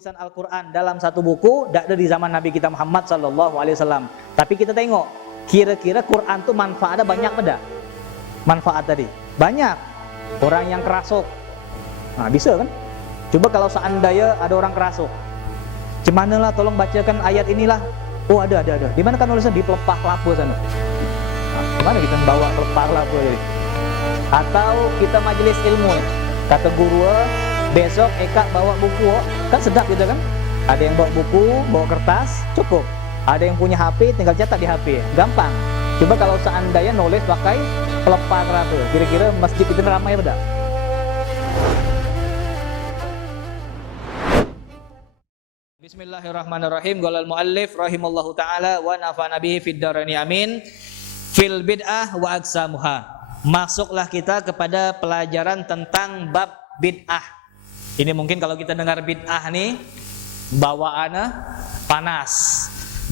tulisan Al-Quran dalam satu buku, tidak ada di zaman Nabi kita Muhammad SAW. Tapi kita tengok, kira-kira Quran tuh manfaatnya banyak pada? Manfaat tadi banyak. Orang yang kerasuk, nah bisa kan? Coba kalau seandainya ada orang kerasuk, gimana lah, tolong bacakan ayat inilah. Oh ada. Di mana kan nulisnya? Di pelepah kelapa sana. Nah, gimana kita bawa pelepah kelapa jadi? Atau kita majelis ilmu, kata guru, besok Eka bawa buku, kan sedap gitu kan? Ada yang bawa buku, bawa kertas, cukup. Ada yang punya HP, tinggal cetak di HP, gampang. Coba kalau seandainya nulis pakai pelepah kelapa, kira-kira masjid itu ramai tidak? Bismillahirrahmanirrahim. Qala al-muallif rahimallahu taala wa nafa'ana bihi fid daraini amin. Fil bid'ah wa aqsamuha. Masuklah kita kepada pelajaran tentang bab bid'ah. Ini mungkin kalau kita dengar bid'ah nih, bawaannya panas,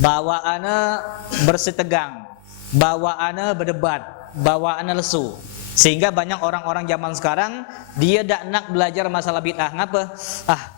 bawaannya bersih tegang, bawaannya berdebat, bawaannya lesu. Sehingga banyak orang-orang zaman sekarang dia tidak nak belajar masalah bid'ah. Ngapa?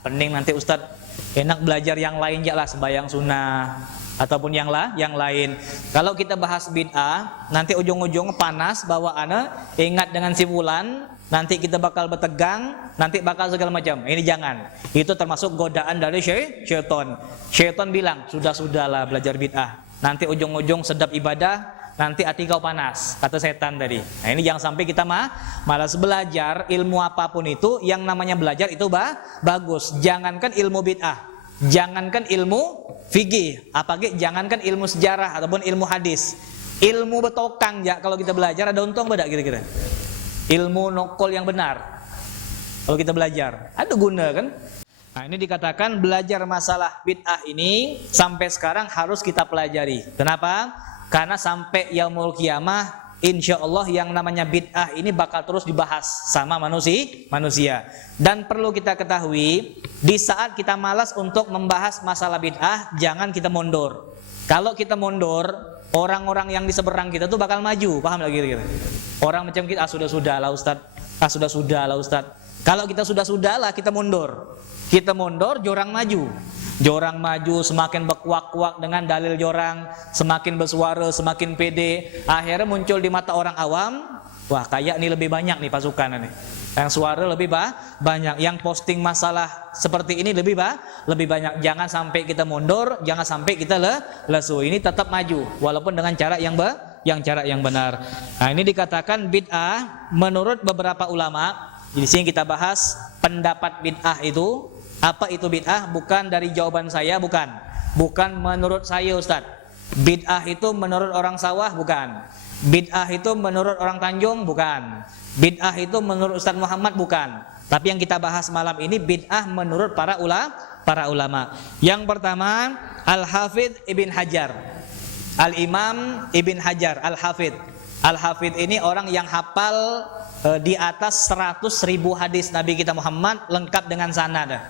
Pening nanti Ustadz, enak belajar yang lain aja lah, sembahyang sunnah ataupun yang lain. Kalau kita bahas bid'ah, nanti ujung-ujungnya panas bawaannya, ingat dengan si fulan, nanti kita bakal bertegang, nanti bakal segala macam. Ini jangan. Itu termasuk godaan dari syaitan. Syaitan bilang, sudahlah belajar bid'ah. Nanti ujung-ujung sedap ibadah, nanti hati kau panas, kata setan tadi. Nah ini jangan sampai kita malas belajar ilmu apapun itu. Yang namanya belajar itu bagus. Jangankan ilmu bid'ah, jangankan ilmu fikih, apalagi jangankan ilmu sejarah ataupun ilmu hadis. Ilmu betokang ya, kalau kita belajar ada untung beda kira-kira. Ilmu nokol yang benar, kalau kita belajar ada guna kan. Nah ini dikatakan belajar masalah bid'ah ini sampai sekarang harus kita pelajari. Kenapa? Karena sampai yaumul qiyamah, insya Allah yang namanya bid'ah ini bakal terus dibahas sama manusia. Dan perlu kita ketahui, di saat kita malas untuk membahas masalah bid'ah, jangan kita mundur. Kalau kita mundur, orang-orang yang di seberang kita tuh bakal maju. Paham lagi kira-kira? Orang macam kita, sudahlah Ustadz. Kalau kita sudahlah, kita mundur. Kita mundur, jorang maju. Jorang maju, semakin berkuak-kuak dengan dalil jorang, semakin bersuara, semakin pede. Akhirnya muncul di mata orang awam, wah kayak ini lebih banyak nih pasukan ini. Yang suara lebih banyak, yang posting masalah seperti ini lebih banyak. Jangan sampai kita mundur, jangan sampai kita lesu. Ini tetap maju, walaupun dengan cara yang benar. Nah ini dikatakan bid'ah menurut beberapa ulama. Di sini kita bahas pendapat bid'ah itu. Apa itu bid'ah? Bukan dari jawaban saya, bukan menurut saya Ustadz. Bid'ah itu menurut orang sawah, bukan. Bid'ah itu menurut orang Tanjung, bukan. Bid'ah itu menurut Ustadz Muhammad, bukan. Tapi yang kita bahas malam ini bid'ah menurut para ulama. Yang pertama, Al-Hafidh Ibn Hajar, Al-Imam Ibn Hajar Al-Hafidh. Al-Hafidh ini orang yang hafal di atas 100.000 hadis Nabi kita Muhammad lengkap dengan sanad.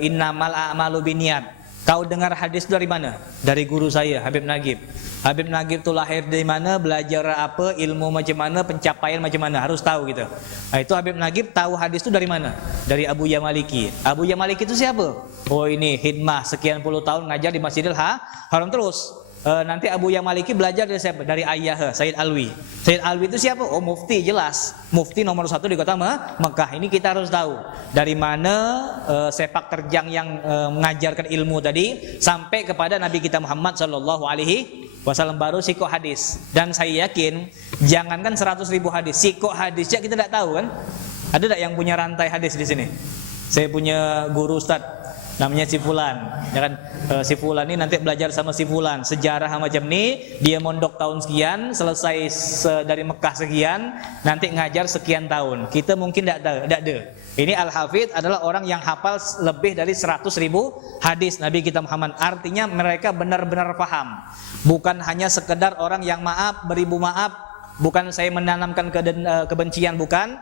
Innamal a'malu binniyat. Kau dengar hadis dari mana? Dari guru saya, Habib Nagib. Habib Nagib itu lahir dari mana, belajar apa, ilmu macam mana, pencapaian macam mana, harus tahu gitu. Nah, itu Habib Nagib tahu hadis itu dari mana? Dari Abu Yamaliki. Abu Yamaliki itu siapa? Oh ini hidmah sekian puluh tahun ngajar di Masjidil Haram terus. Nanti Abu Yamaliki belajar dari siapa? Dari ayah Sayyid Alwi. Sayyid Alwi itu siapa? Oh mufti, jelas. Mufti nomor 1 di kota Mekah. Ini kita harus tahu dari mana sepak terjang yang mengajarkan ilmu tadi sampai kepada Nabi kita Muhammad SAW, baru sikoh hadis. Dan saya yakin jangankan 100.000 hadis, sikoh hadisnya kita tidak tahu kan? Ada tidak yang punya rantai hadis di sini? Saya punya guru Ustadz, namanya si Fulan, ya kan? Si Fulan ini nanti belajar sama si Fulan sejarah macam ini, dia mondok tahun sekian, selesai dari Mekah sekian, nanti ngajar sekian tahun. Kita mungkin tidak ada. Ini Al-Hafidh adalah orang yang hafal lebih dari 100.000 hadis Nabi kita Muhammad. Artinya mereka benar-benar paham. Bukan hanya sekedar orang yang beribu maaf, bukan saya menanamkan kebencian, bukan.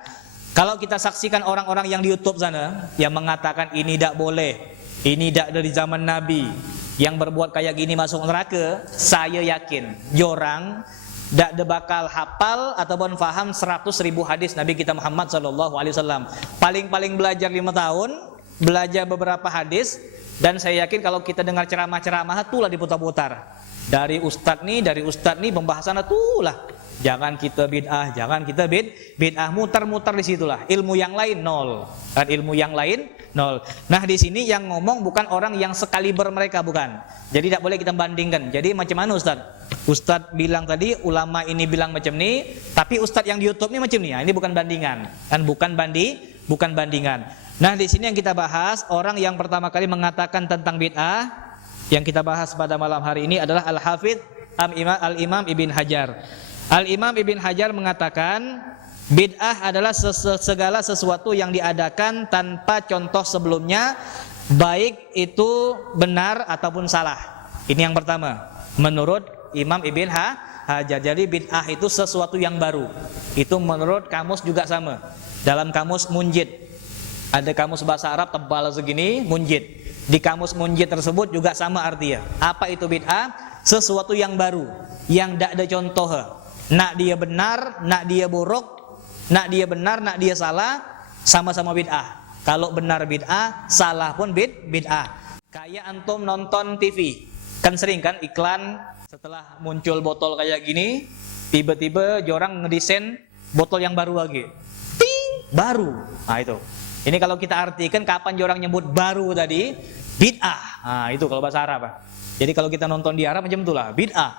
Kalau kita saksikan orang-orang yang di YouTube sana yang mengatakan ini tidak boleh, ini tidak dari zaman Nabi, yang berbuat kayak gini masuk neraka, saya yakin jorang tidak bakal hafal ataupun faham 100.000 hadis Nabi kita Muhammad SAW. Paling-paling belajar 5 tahun, belajar beberapa hadis, dan saya yakin kalau kita dengar ceramah-ceramah itulah diputar-putar. Dari ustadz nih pembahasan itulah. Jangan kita bid'ah, jangan kita bid'ah, muter-muter di situlah. Ilmu yang lain nol. Dan ilmu yang lain nol. Nah, di sini yang ngomong bukan orang yang sekaliber mereka, bukan. Jadi tidak boleh kita bandingkan. Jadi macam mana Ustadz? Ustadz bilang tadi, ulama ini bilang macam ini, tapi Ustadz yang di YouTube ini macam ini. Ini bukan bandingan. Dan bukan bandingan. Nah, di sini yang kita bahas, orang yang pertama kali mengatakan tentang bid'ah, yang kita bahas pada malam hari ini adalah Al-Hafidz Al-Imam Ibn Hajar. Al-Imam Ibn Hajar mengatakan bid'ah adalah segala sesuatu yang diadakan tanpa contoh sebelumnya, baik itu benar ataupun salah. Ini yang pertama, menurut Imam Ibn Hajar. Jadi bid'ah itu sesuatu yang baru. Itu menurut kamus juga sama. Dalam kamus Munjid, ada kamus bahasa Arab tebal segini, Munjid. Di kamus Munjid tersebut juga sama artinya. Apa itu bid'ah? Sesuatu yang baru, yang tidak ada contoh. Nak dia benar, nak dia buruk, nak dia benar, nak dia salah, sama-sama bid'ah. Kalau benar bid'ah, salah pun bid'ah. Kayak antum nonton TV, kan sering kan iklan setelah muncul botol kayak gini, tiba-tiba jorang ngedesain botol yang baru lagi. Ting, baru. Nah itu. Ini kalau kita artikan kapan jorang nyebut baru tadi, bid'ah. Nah itu kalau bahasa Arab. Jadi kalau kita nonton di Arab macam itulah, bid'ah.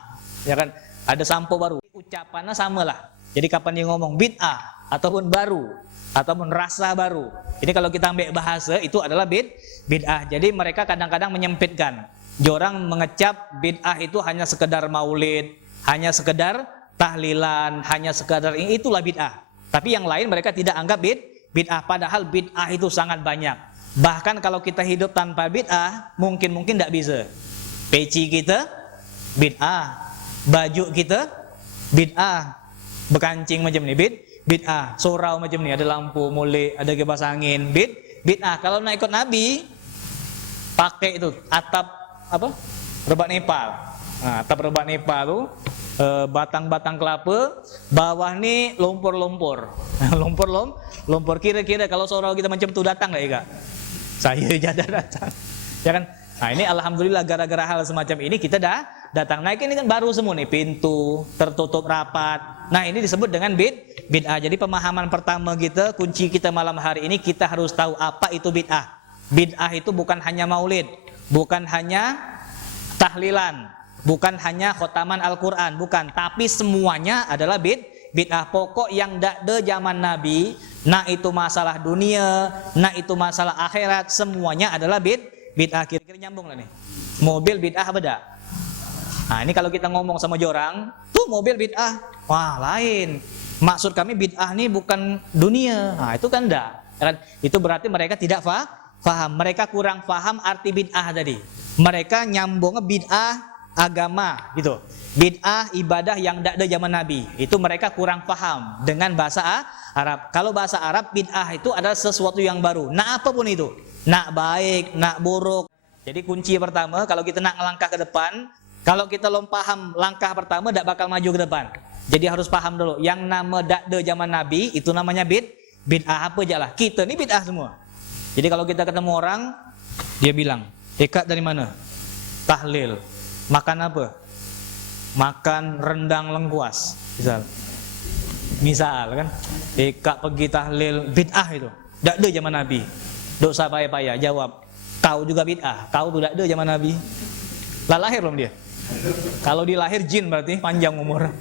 Ya kan? Ada sampo baru. Ucapannya sama lah. Jadi kapan dia ngomong bid'ah ataupun baru ataupun rasa baru. Ini kalau kita ambil bahasa itu adalah bid'ah. Jadi mereka kadang-kadang menyempitkan. Jorang mengecap bid'ah itu hanya sekedar maulid, hanya sekedar tahlilan, hanya sekedar ini, itulah bid'ah. Tapi yang lain mereka tidak anggap bid'ah, padahal bid'ah itu sangat banyak. Bahkan kalau kita hidup tanpa bid'ah, mungkin tidak bisa. Peci kita bid'ah, baju kita bid'ah, bekancing macam ni bid'ah, surau macam ni ada lampu molek, ada kipas angin bid'ah. Kalau nak ikut Nabi pakai itu atap apa? Rebak Nepal. Nah, atap rebak Nepal tu batang-batang kelapa, bawah ni lumpur-lumpur. Lumpur kira-kira kalau surau kita macam tu datang enggak ya, Kak? Saya jadah datang. Ya kan? Nah, ini alhamdulillah gara-gara hal semacam ini kita dah datang. Nah, ini kan baru semua nih, pintu tertutup rapat. Nah, ini disebut dengan bid'ah. Jadi pemahaman pertama kita, kunci kita malam hari ini, kita harus tahu apa itu bid'ah. Bid'ah itu bukan hanya maulid, bukan hanya tahlilan, bukan hanya khotaman Al-Quran, bukan. Tapi semuanya adalah bid'ah. Pokok yang tidak ada zaman Nabi, nak itu masalah dunia, nak itu masalah akhirat, semuanya adalah bid'ah. Kira-kira nyambung lah nih. Mobil bid'ah apa dah? Nah, ini kalau kita ngomong sama orang, tuh mobil bid'ah. Wah, lain. Maksud kami bid'ah nih bukan dunia. Nah, itu kan enggak. Itu berarti mereka tidak faham. Mereka kurang faham arti bid'ah tadi. Mereka nyambung bid'ah agama gitu. Bid'ah ibadah yang tidak ada zaman Nabi. Itu mereka kurang faham dengan bahasa Arab. Kalau bahasa Arab, bid'ah itu adalah sesuatu yang baru. Nah, apapun itu. Nak baik, nak buruk. Jadi kunci pertama kalau kita nak melangkah ke depan, kalau kita belum paham langkah pertama tidak bakal maju ke depan. Jadi harus paham dulu. Yang nama dakde zaman Nabi itu namanya bid'ah apa aja lah. Kita ni bid'ah semua. Jadi kalau kita ketemu orang, dia bilang, "Eka dari mana?" Tahlil. Makan apa? Makan rendang lengkuas. Misal kan, Eka pergi tahlil, bid'ah itu. Dakde zaman Nabi. Dosa payah-payah. Jawab, kau juga bid'ah. Kau tu dakde zaman Nabi. Lah lahir belum dia? Kalau dia lahir jin berarti panjang umur.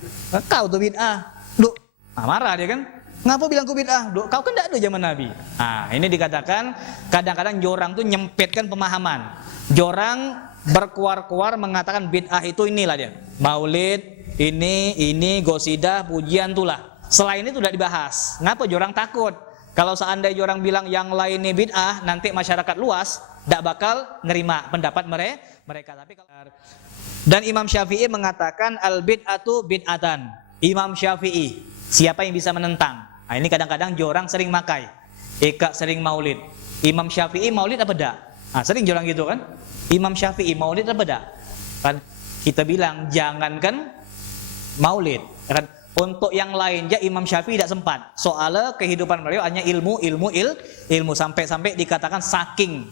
Kau tuh bid'ah. Duk, marah dia kan? Ngapa bilang ku bid'ah? Duk, kau kan tidak ada zaman Nabi. Nah, ini dikatakan kadang-kadang jorang tuh nyempitkan pemahaman. Jorang berkuar-kuar mengatakan bid'ah itu inilah dia. Maulid, ini gosidah, pujian tulah. Selain itu tidak dibahas. Ngapa jorang takut? Kalau seandainya jorang bilang yang lain ini bid'ah, nanti masyarakat luas tidak bakal nerima pendapat mereka. Tapi dan Imam Syafi'i mengatakan al bid'atu bid'atan. Imam Syafi'i, siapa yang bisa menentang? Nah, ini kadang-kadang jorang sering makai. Eka sering maulid. Imam Syafi'i maulid apa dak? Nah, sering jorang gitu kan? Imam Syafi'i maulid apa dak? Kan kita bilang jangankan maulid, kan Untuk yang lain ya Imam Syafi'i tidak sempat. Soalnya kehidupan beliau hanya ilmu sampai dikatakan saking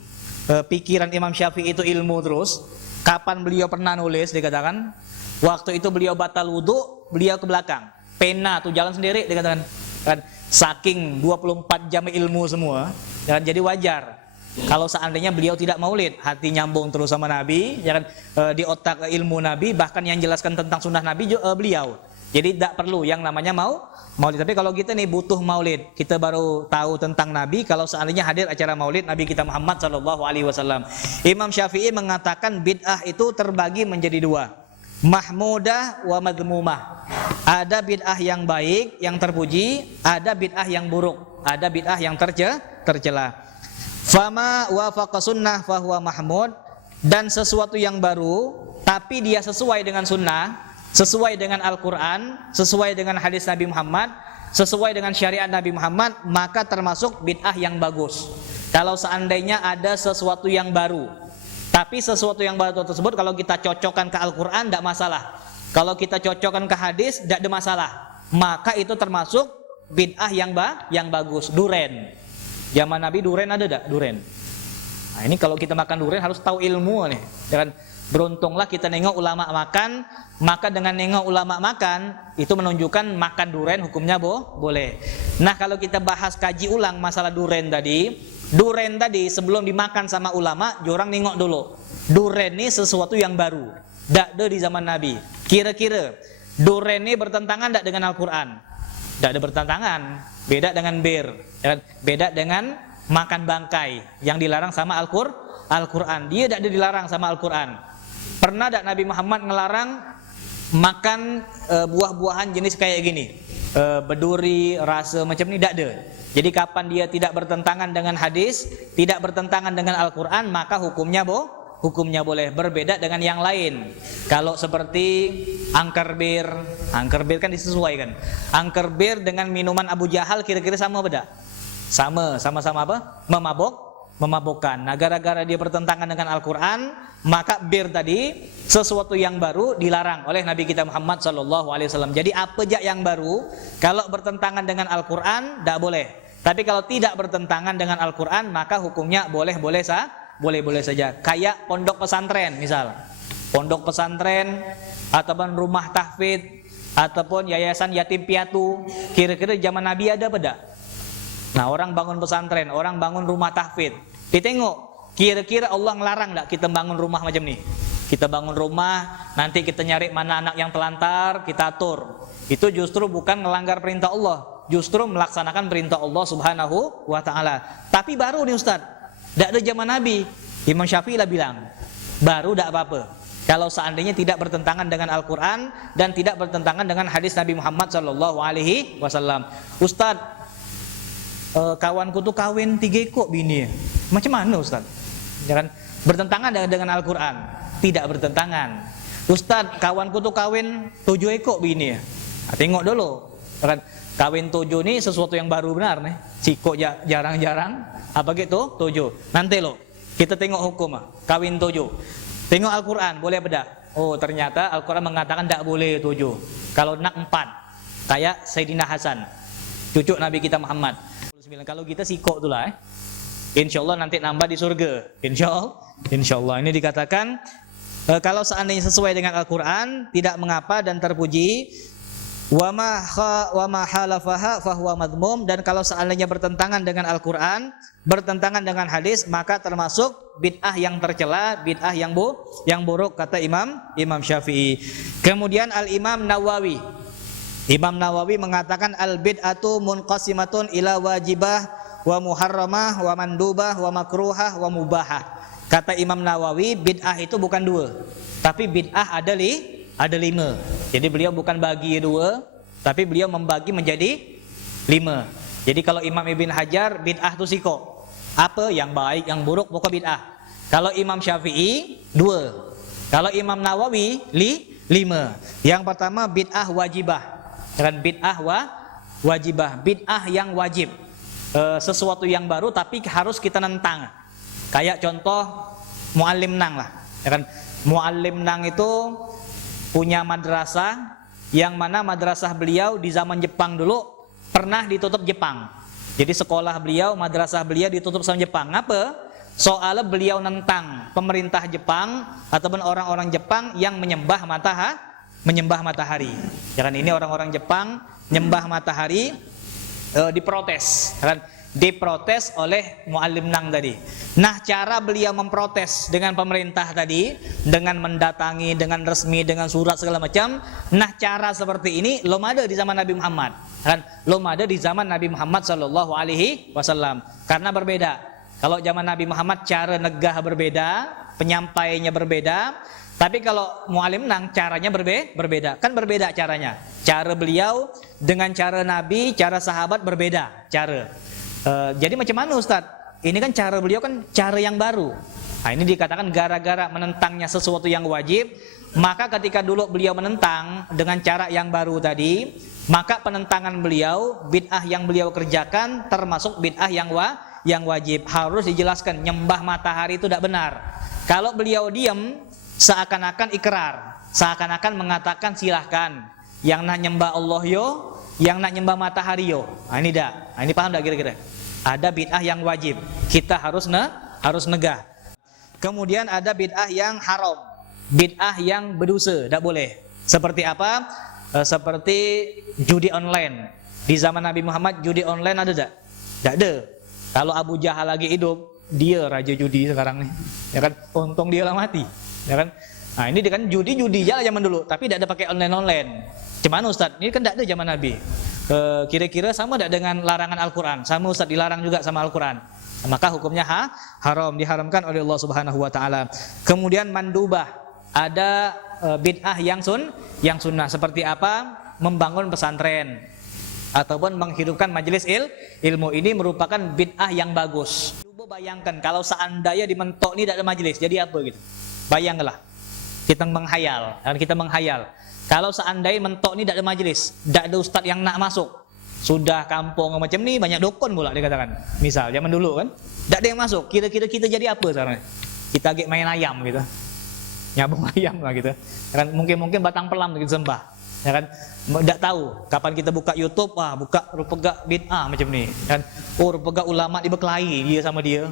pikiran Imam Syafi'i itu ilmu terus. Kapan beliau pernah nulis dikatakan waktu itu beliau batal wudu, beliau ke belakang. Pena tuh jalan sendiri dikatakan. Kan saking 24 jam ilmu semua. Dan jadi wajar kalau seandainya beliau tidak maulid, hati nyambung terus sama Nabi, ya kan, di otak ilmu Nabi, bahkan yang jelaskan tentang sunnah Nabi beliau. Jadi tidak perlu yang namanya maulid. Tapi kalau kita nih butuh maulid, kita baru tahu tentang Nabi kalau seandainya hadir acara maulid Nabi kita Muhammad SAW. Imam Syafi'i mengatakan bid'ah itu terbagi menjadi dua, mahmudah wa madmumah. Ada bid'ah yang baik, yang terpuji, ada bid'ah yang buruk, ada bid'ah yang tercela. Fama wafaqa sunnah fahuwa mahmud, dan sesuatu yang baru tapi dia sesuai dengan sunnah, sesuai dengan Al-Quran, sesuai dengan hadis Nabi Muhammad, sesuai dengan syariat Nabi Muhammad, maka termasuk bid'ah yang bagus. Kalau seandainya ada sesuatu yang baru, tapi sesuatu yang baru tersebut kalau kita cocokkan ke Al-Quran tidak masalah, kalau kita cocokkan ke hadis tidak ada masalah, maka itu termasuk bid'ah yang bagus. Duren, zaman Nabi duren ada tak? Duren. Nah ini kalau kita makan duren harus tahu ilmu nih. Jangan beruntunglah kita nengok ulama makan, maka dengan nengok ulama makan itu menunjukkan makan duren hukumnya boleh. Nah kalau kita bahas kaji ulang masalah duren tadi sebelum dimakan sama ulama, jorang nengok dulu. Duren ini sesuatu yang baru, tak ada di zaman Nabi. Kira-kira duren ini bertentangan tak dengan Al-Quran? Tidak ada bertentangan. Beda dengan bir, beda dengan makan bangkai yang dilarang sama Al-Quran. Dia tidak dilarang sama Al-Quran. Pernah tak Nabi Muhammad ngelarang makan buah-buahan jenis kayak gini, beduri, rasa macam ni? Tidak ada. Jadi kapan dia tidak bertentangan dengan hadis, tidak bertentangan dengan Al-Quran, maka hukumnya boleh. Berbeda dengan yang lain. Kalau seperti angker bir kan disesuaikan. Angker bir dengan minuman Abu Jahal kira-kira sama beda? Sama-sama apa? Memabukkan. Nah, gara-gara dia bertentangan dengan Al-Quran, maka bir tadi sesuatu yang baru dilarang oleh Nabi kita Muhammad SAW. Jadi apa aja yang baru kalau bertentangan dengan Al-Quran tidak boleh. Tapi kalau tidak bertentangan dengan Al-Quran, maka hukumnya boleh-boleh saja. Kayak pondok pesantren misal, pondok pesantren ataupun rumah tahfidz ataupun yayasan yatim piatu, kira-kira zaman Nabi ada apa tak? Nah orang bangun pesantren, orang bangun rumah tahfidz, ditengok kira-kira Allah ngelarang tak kita bangun rumah macam ni? Kita bangun rumah, nanti kita nyari mana anak yang telantar, kita atur. Itu justru bukan melanggar perintah Allah, justru melaksanakan perintah Allah Subhanahu wa ta'ala. Tapi baru nih Ustaz, tidak ada zaman Nabi. Imam Syafi'i lah bilang baru tidak apa-apa kalau seandainya tidak bertentangan dengan Al-Quran dan tidak bertentangan dengan hadis Nabi Muhammad SAW. Ustaz, kawanku tuh kawin 3 ekor bini, macam mana Ustaz? Jangan bertentangan dengan Al-Quran. Tidak bertentangan. Ustaz, kawanku tuh kawin 7 ekor bini. Nah, tengok dulu kan, kawin 7 ini sesuatu yang baru benar nih. Ciko jarang-jarang apa gitu 7. Nanti lo kita tengok hukum kawin 7. Tengok Al-Quran boleh beda. Oh ternyata Al-Quran mengatakan tidak boleh 7. Kalau nak 4 kayak Sayyidina Hasan, cucu Nabi kita Muhammad. Kalau kita sikok tu lah Insya Allah nanti nambah di surga. Insya Allah ini dikatakan kalau seandainya sesuai dengan Al-Quran tidak mengapa dan terpuji. Wa ma halafaha fahuwa madmum, dan kalau seandainya bertentangan dengan Al-Quran, bertentangan dengan hadis, maka termasuk bid'ah yang tercela, bid'ah yang buruk, kata Imam Syafi'i. Kemudian Al-Imam Nawawi mengatakan al-bid'atu munqasimatun ila wajibah wa muharramah wa mandubah wa makruhah wa mubahah. Kata Imam Nawawi, bid'ah itu bukan 2, tapi bid'ah ada 5. Jadi beliau bukan bagi 2, tapi beliau membagi menjadi 5. Jadi kalau Imam Ibn Hajar, bid'ah itu siko. Apa? Yang baik, yang buruk, pokok bid'ah. Kalau Imam Syafi'i 2. Kalau Imam Nawawi 5. Yang pertama bid'ah wajibah. Dengan bid'ah wajibah, bid'ah yang wajib. Sesuatu yang baru tapi harus kita nentang. Kayak contoh muallim nang lah. Ya kan? Muallim nang itu punya madrasah yang mana madrasah beliau di zaman Jepang dulu pernah ditutup Jepang. Jadi sekolah beliau, madrasah beliau ditutup sama Jepang. Ngapa? Soalnya beliau nentang pemerintah Jepang ataupun orang-orang Jepang yang menyembah matahari. Ya kan, ini orang-orang Jepang nyembah matahari, diprotes, kan? Diprotes oleh Muallim Nang tadi. Nah, cara beliau memprotes dengan pemerintah tadi, dengan mendatangi, dengan resmi, dengan surat segala macam. Nah, cara seperti ini belum ada di zaman Nabi Muhammad, kan? Belum ada di zaman Nabi Muhammad Shallallahu Alaihi Wasallam. Karena berbeda. Kalau zaman Nabi Muhammad cara negah berbeda, penyampaiannya berbeda. Tapi kalau Muallim Nang caranya berbeda. Kan berbeda caranya. Cara beliau dengan cara Nabi, cara sahabat berbeda cara. Jadi macam mana Ustaz? Ini kan cara beliau kan cara yang baru. Nah, ini dikatakan gara-gara menentangnya sesuatu yang wajib, maka ketika dulu beliau menentang dengan cara yang baru tadi, maka penentangan beliau, bid'ah yang beliau kerjakan termasuk bid'ah yang wajib. Harus dijelaskan, nyembah matahari itu tidak benar. Kalau beliau diam, seakan-akan ikrar, seakan-akan mengatakan silahkan, yang nak nyembah Allah yo, yang nak nyembah matahari yo. Nah, ini dah. Nah, ini paham tak kira-kira? Ada bid'ah yang wajib, kita harus negah. Kemudian ada bid'ah yang haram, bid'ah yang berdosa, tidak boleh. Seperti apa? Seperti judi online. Di zaman Nabi Muhammad judi online ada tak? Tidak ada. Kalau Abu Jahal lagi hidup, dia raja judi sekarang nih, ya kan? Untung dia lah mati, ya kan? Nah, ini kan judi aja zaman dulu, tapi tidak ada pakai online. Cuman Ustaz, ini kan tidak ada zaman Nabi. Kira-kira sama tidak dengan larangan Al-Quran? Sama Ustaz, dilarang juga sama Al-Quran. Maka hukumnya haram, diharamkan oleh Allah Subhanahu Wa Taala. Kemudian mandubah, ada bid'ah yang sunnah. Seperti apa? Membangun pesantren ataupun menghidupkan majelis ilmu. Ini merupakan bid'ah yang bagus. Coba bayangkan kalau seandainya di Mentok ini tidak ada majelis, jadi apa gitu? Bayangkanlah. Kita menghayal. Kalau seandainya Mentok ini tidak ada majelis, tidak ada ustaz yang nak masuk, sudah kampung macam ni banyak dukun pula dikatakan. Misal zaman dulu kan, tidak ada yang masuk. Kira-kira kita jadi apa sekarang? Kita agak main ayam gitu, nyabung ayam lah gitu. Kan mungkin batang pelam kita sembah, ya kan? Tidak tahu kapan kita buka YouTube, buka rupega bid'ah macam ni, kan? Rupega ulama dibekelahi dia sama dia.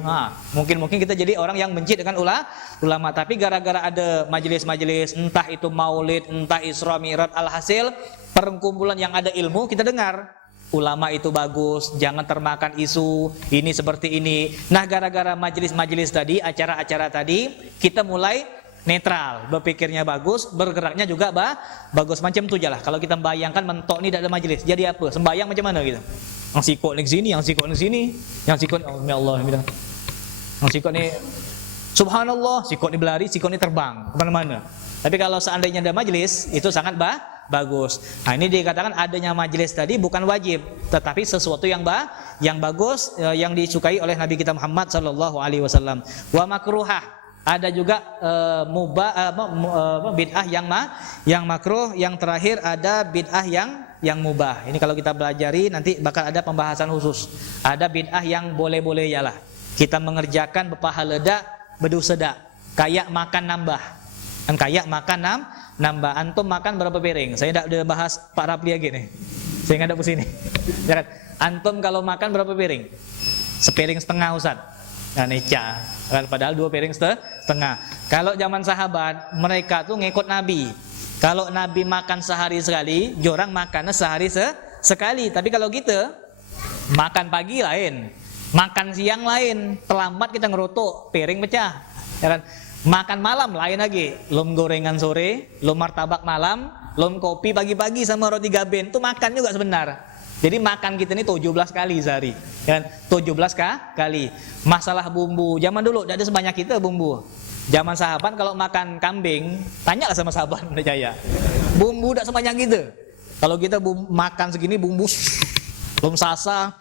Mungkin kita jadi orang yang benci dengan ulama. Tapi gara-gara ada majelis-majelis, entah itu maulid, entah Isra Mi'raj, alhasil perkumpulan yang ada ilmu, kita dengar ulama itu bagus, jangan termakan isu ini seperti ini. Nah, gara-gara majelis-majelis tadi, acara-acara tadi, kita mulai netral, berpikirnya bagus, bergeraknya juga bagus. Macam tu je lah. Kalau kita bayangkan Mentok ni tak ada majelis, jadi apa? Sembayang macam mana gitu? Yang sikut ni sini, yang sikut ni sini, yang sikut, oh ya Allah, yang sikut ni subhanallah, sikut ni berlari, sikut ni terbang kemana-mana. Tapi kalau seandainya ada majelis, itu sangat bagus. Nah, ini dikatakan adanya majelis tadi bukan wajib, tetapi sesuatu yang bagus, yang disukai oleh Nabi kita Muhammad sallallahu alaihi wasallam. Wa makruhah, ada juga bid'ah yang makruh. Yang terakhir ada bid'ah yang mubah. Ini kalau kita pelajari nanti bakal ada pembahasan khusus. Ada bid'ah yang boleh-boleh yalah. Kita mengerjakan berpahala dak, berdosa dak. Kayak makan nambah. Kan kayak makan nambah. Antum makan berapa piring? Saya tidak ada bahas Pak Rapli lagi nih. Saya ngadap ke sini. Ya kan? Antum kalau makan berapa piring? Sepiring setengah Ustaz. Nah, neca. Padahal 2 piring setengah. Kalau zaman sahabat, mereka tuh ngikut Nabi. Kalau Nabi makan sehari sekali, jorang makannya sehari sekali. Tapi kalau kita makan pagi lain, makan siang lain, terlambat kita ngerotok, piring pecah. Ya kan? Makan malam lain lagi, lom gorengan sore, lom martabak malam, lom kopi pagi-pagi sama roti gaben. Itu makan juga sebenarnya. Jadi makan kita ini 17 kali sehari, kan? 17 kali. Masalah bumbu, zaman dulu tidak ada sebanyak kita bumbu. Zaman sahabat kalau makan kambing, tanyalah sama sahabat, percaya. Bumbu tidak sebanyak kita. Kalau kita makan segini bumbu, belum sasa,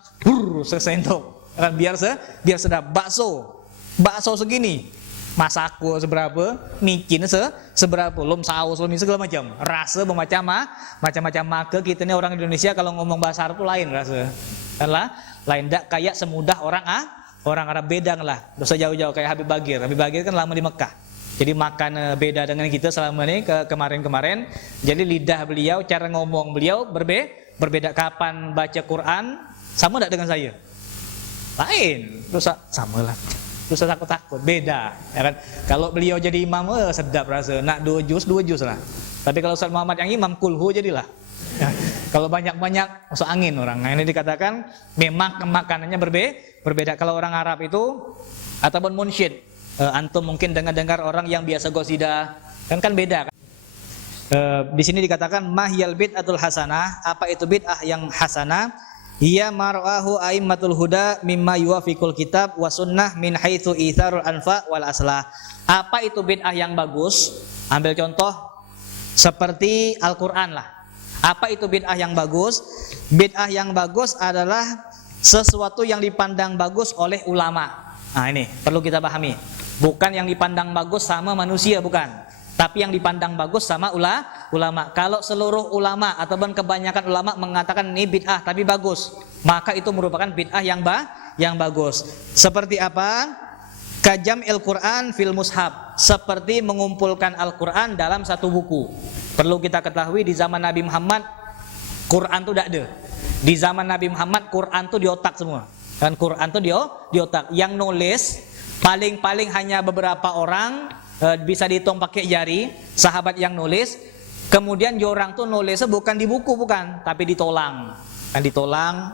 sesendok, kan? Biar sedap. Bakso segini. Masako seberapa, micin seberapa, lom saus, lom segala macam, rasa macam-macam. Maka kita ni orang Indonesia kalau ngomong bahasa Arab tu lain rasa, kan lah, lain tak kayak semudah orang Arab bedang lah, dosa jauh-jauh kayak Habib Bagir kan lama di Mekah, Jadi makan beda dengan kita selama ini kemarin-kemarin. Jadi lidah beliau, cara ngomong beliau berbeda. Kapan baca Quran sama tidak dengan saya? Lain. Terus sama lah. Terus takut beda, ya kan? Kalau beliau jadi imam, sedap rasa. Nak dua juz lah. Tapi kalau Ustaz Muhammad yang imam, kulhu jadilah. Ya. Kalau banyak-banyak masuk angin orang. Nah, ini dikatakan memang makanannya berbeda. Kalau orang Arab itu ataupun munsyid, antum mungkin dengar orang yang biasa qasidah, kan beda kan? Di sini dikatakan mahyal bid'atul hasanah, apa itu bid'ah yang hasanah? Ia mar'ahu aimmatul huda mimma yuwafiqul kitab wa sunnah min haitsu itsarul anfa wal aslah. Apa itu bid'ah yang bagus? Ambil contoh seperti Al-Qur'an lah. Apa itu bid'ah yang bagus? Bid'ah yang bagus adalah sesuatu yang dipandang bagus oleh ulama. Nah, ini perlu kita pahami. Bukan yang dipandang bagus sama manusia, bukan. Tapi yang dipandang bagus sama ulama. Kalau seluruh ulama ataupun kebanyakan ulama mengatakan ini bid'ah tapi bagus, maka itu merupakan bid'ah yang bagus. Seperti apa? Kajam'il Quran fil mushaf, seperti mengumpulkan Al-Quran dalam satu buku. Perlu kita ketahui di zaman Nabi Muhammad Quran itu tidak ada. Di zaman Nabi Muhammad Quran itu di otak semua. Dan Quran itu di otak. Yang nulis paling-paling hanya beberapa orang, bisa dihitung pakai jari, sahabat yang nulis. Kemudian orang tuh nulisnya bukan di buku, bukan, tapi ditolang. Kan ditolang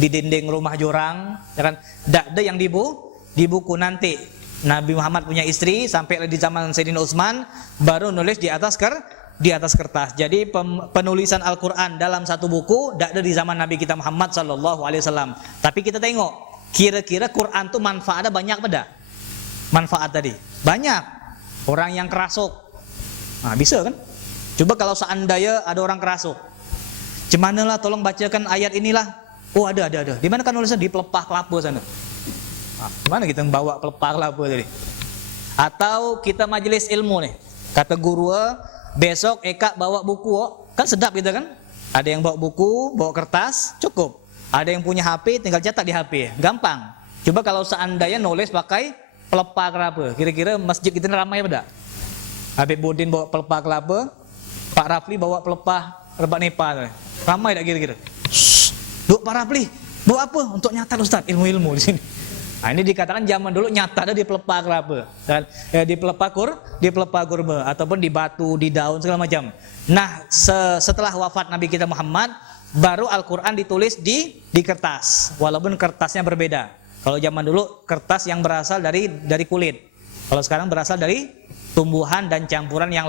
di dinding rumah jorang, ya kan? Tidak ada yang di buku. Nanti Nabi Muhammad punya istri sampai di zaman Sayyidina Utsman baru nulis di atas kertas. Jadi penulisan Al-Quran dalam satu buku tidak ada di zaman Nabi kita Muhammad SAW. Tapi kita tengok, kira-kira Quran tuh manfaatnya banyak pada? Manfaat tadi banyak. Orang yang kerasuk, nah bisa kan? Coba kalau seandainya ada orang kerasuk, cemana lah tolong bacakan ayat inilah. Oh ada. Di mana kan nulisnya? Di pelepah kelapa sana. Nah, gimana kita bawa pelepah kelapa tadi? Atau kita majelis ilmu nih, kata guru besok Eka bawa buku, kan sedap gitu kan? Ada yang bawa buku, bawa kertas, cukup. Ada yang punya HP, tinggal cetak di HP, gampang. Coba kalau seandainya nulis pakai pelepah kelapa, kira-kira masjid kita ramai pada? Habib Budin bawa pelepah kelapa, Pak Rafli bawa pelepah rebak Nepal, ramai tak kira-kira? Duk Pak Rafli, bawa apa? Untuk nyatat Ustaz, ilmu-ilmu di sini. Nah, ini dikatakan zaman dulu nyata ada di pelepah kelapa, dan di pelepah kurma ataupun di batu, di daun segala macam. Nah, setelah wafat Nabi kita Muhammad, baru Al-Quran ditulis di kertas, walaupun kertasnya berbeda. Kalau zaman dulu kertas yang berasal dari kulit. Kalau sekarang berasal dari tumbuhan dan campuran yang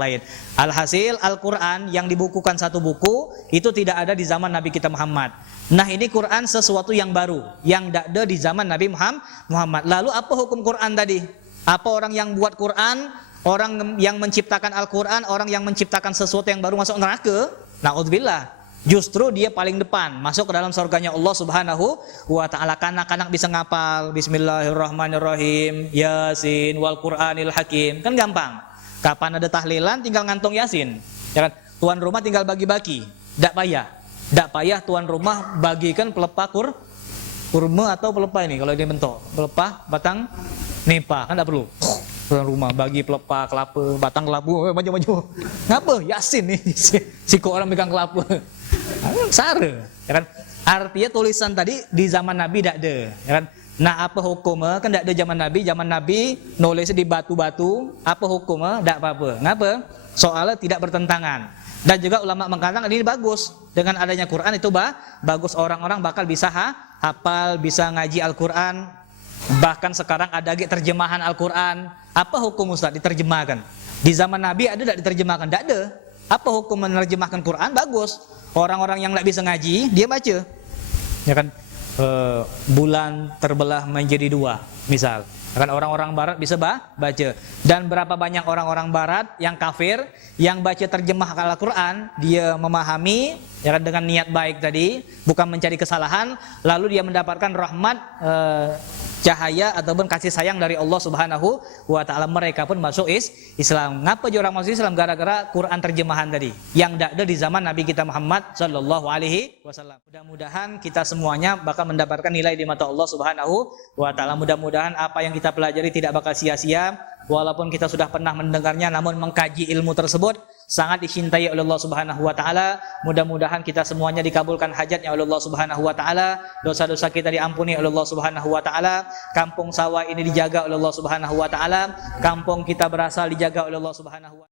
lain. Alhasil Al-Quran yang dibukukan satu buku itu tidak ada di zaman Nabi kita Muhammad. Nah, ini Quran sesuatu yang baru yang tidak ada di zaman Nabi Muhammad. Lalu apa hukum Quran tadi? Apa orang yang buat Quran, orang yang menciptakan Al-Quran, orang yang menciptakan sesuatu yang baru masuk neraka? Na'udzubillah. Justru dia paling depan masuk ke dalam surganya Allah Subhanahu wa ta'ala. Kanak-kanak bisa ngapal Bismillahirrahmanirrahim, Yasin wal Qur'anil Hakim, kan gampang. Kapan ada tahlilan tinggal ngantung Yasin, ya kan? Tuan rumah tinggal bagi-bagi, tidak payah tuan rumah bagikan pelepah kurma atau pelepah ini kalau dia bentuk pelepah batang nipa, kan tidak perlu. Tuan rumah bagi pelepah kelapa, batang kelapa, maju. Ngapa? Yasin nih, si kok orang pegang kelapa. Sara, ya kan? Artinya tulisan tadi di zaman Nabi tidak ada, ya kan? Nah, apa hukumnya? Kan tidak ada zaman Nabi nulisnya di batu-batu. Apa hukumnya? Tidak apa-apa. Ngapa? Soalnya tidak bertentangan. Dan juga ulama mengatakan ini bagus. Dengan adanya Quran itu bagus, orang-orang bakal bisa hafal, bisa ngaji Al-Quran. Bahkan sekarang ada terjemahan Al-Quran. Apa hukum Ustaz diterjemahkan? Di zaman Nabi ada tidak diterjemahkan? Tidak ada. Apa hukum menerjemahkan Quran? Bagus. Orang-orang yang tidak bisa ngaji, dia baca. Ya kan? Bulan terbelah menjadi dua, misal. Ya kan? Orang-orang barat bisa baca. Dan berapa banyak orang-orang barat yang kafir yang baca terjemah Al-Quran, dia memahami, ya kan, dengan niat baik tadi, bukan mencari kesalahan, lalu dia mendapatkan rahmat, cahaya ataupun kasih sayang dari Allah Subhanahu wa ta'ala. Mereka pun masuk Islam. Ngapa orang masuk Islam? Gara-gara Quran terjemahan tadi yang tidak ada di zaman Nabi kita Muhammad sallallahu alaihi wasallam. Mudah-mudahan kita semuanya bakal mendapatkan nilai di mata Allah Subhanahu wa ta'ala. Mudah-mudahan apa yang kita pelajari tidak bakal sia-sia, walaupun kita sudah pernah mendengarnya, namun mengkaji ilmu tersebut sangat dicintai oleh Allah Subhanahu wa taala. Mudah-mudahan kita semuanya dikabulkan hajatnya oleh Allah Subhanahu wa taala, dosa-dosa kita diampuni oleh Allah Subhanahu wa taala, kampung sawah ini dijaga oleh Allah Subhanahu wa taala, kampung kita berasal dijaga oleh Allah Subhanahu wa taala.